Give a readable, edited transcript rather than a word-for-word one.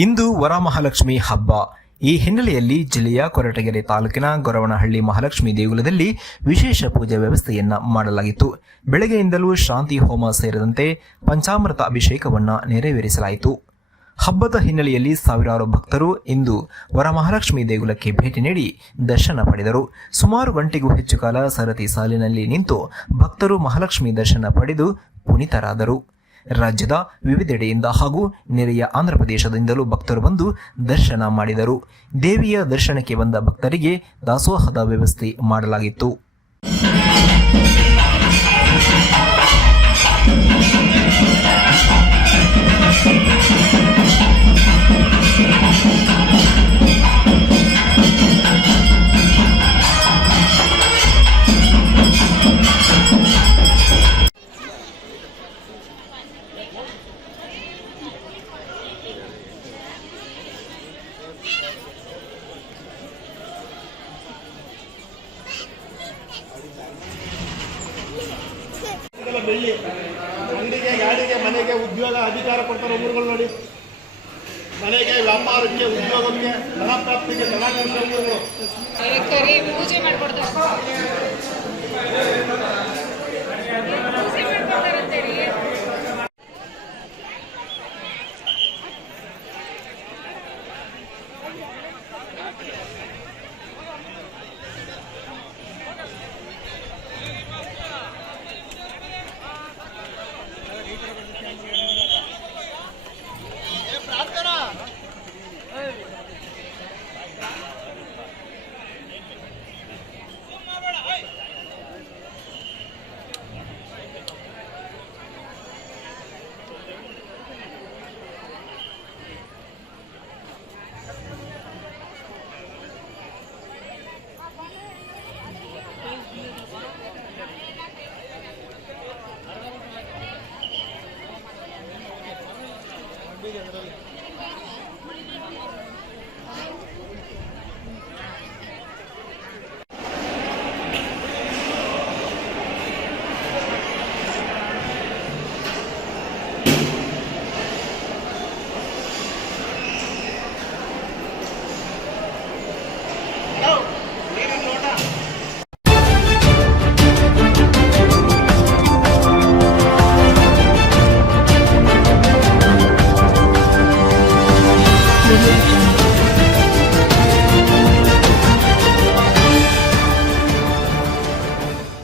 ಇಂದು ವರಮಹಾಲಕ್ಷ್ಮಿ ಹಬ್ಬ. ಈ ಹಿನ್ನೆಲೆಯಲ್ಲಿ ಜಿಲ್ಲೆಯ ಕೊರಟಗೆರೆ ತಾಲೂಕಿನ ಗೊರವನಹಳ್ಳಿ ಮಹಾಲಕ್ಷ್ಮಿ ದೇಗುಲದಲ್ಲಿ ವಿಶೇಷ ಪೂಜೆ ವ್ಯವಸ್ಥೆಯನ್ನ ಮಾಡಲಾಗಿತ್ತು. ಬೆಳಗ್ಗೆಯಿಂದಲೂ ಶಾಂತಿ ಹೋಮ ಸೇರಿದಂತೆ ಪಂಚಾಮೃತ ಅಭಿಷೇಕವನ್ನ ನೆರವೇರಿಸಲಾಯಿತು. ಹಬ್ಬದ ಹಿನ್ನೆಲೆಯಲ್ಲಿ ಸಾವಿರಾರು ಭಕ್ತರು ಇಂದು ವರಮಹಾಲಕ್ಷ್ಮಿ ದೇಗುಲಕ್ಕೆ ಭೇಟಿ ನೀಡಿ ದರ್ಶನ ಪಡೆದರು. ಸುಮಾರು ಗಂಟೆಗೂ ಹೆಚ್ಚು ಕಾಲ ಸರತಿ ಸಾಲಿನಲ್ಲಿ ನಿಂತು ಭಕ್ತರು ಮಹಾಲಕ್ಷ್ಮಿ ದರ್ಶನ ಪಡೆದು ಪುನೀತರಾದರು. ರಾಜ್ಯದ ವಿವಿಧೆಡೆಯಿಂದ ಹಾಗೂ ನೆರೆಯ ಆಂಧ್ರಪ್ರದೇಶದಿಂದಲೂ ಭಕ್ತರು ಬಂದು ದರ್ಶನ ಮಾಡಿದರು. ದೇವಿಯ ದರ್ಶನಕ್ಕೆ ಬಂದ ಭಕ್ತರಿಗೆ ದಾಸೋಹದ ವ್ಯವಸ್ಥೆ ಮಾಡಲಾಗಿತ್ತು. ಬೆಳ್ಳಿ ಅಂಗಡಿಗೆ, ಗಾಡಿಗೆ, ಮನೆಗೆ ಉದ್ಯೋಗ ಅಧಿಕಾರ ಕೊಡ್ತಾರೆ ಊರುಗಳು ನೋಡಿ. ಮನೆಗೆ, ವ್ಯಾಪಾರಕ್ಕೆ, ಉದ್ಯೋಗಕ್ಕೆ, ಧನ ಪ್ರಾಪ್ತಿಗೆ, ಧನ ಪೂಜೆ ಮಾಡ್ಕೊಡ್ತಾರೆ. Thank you.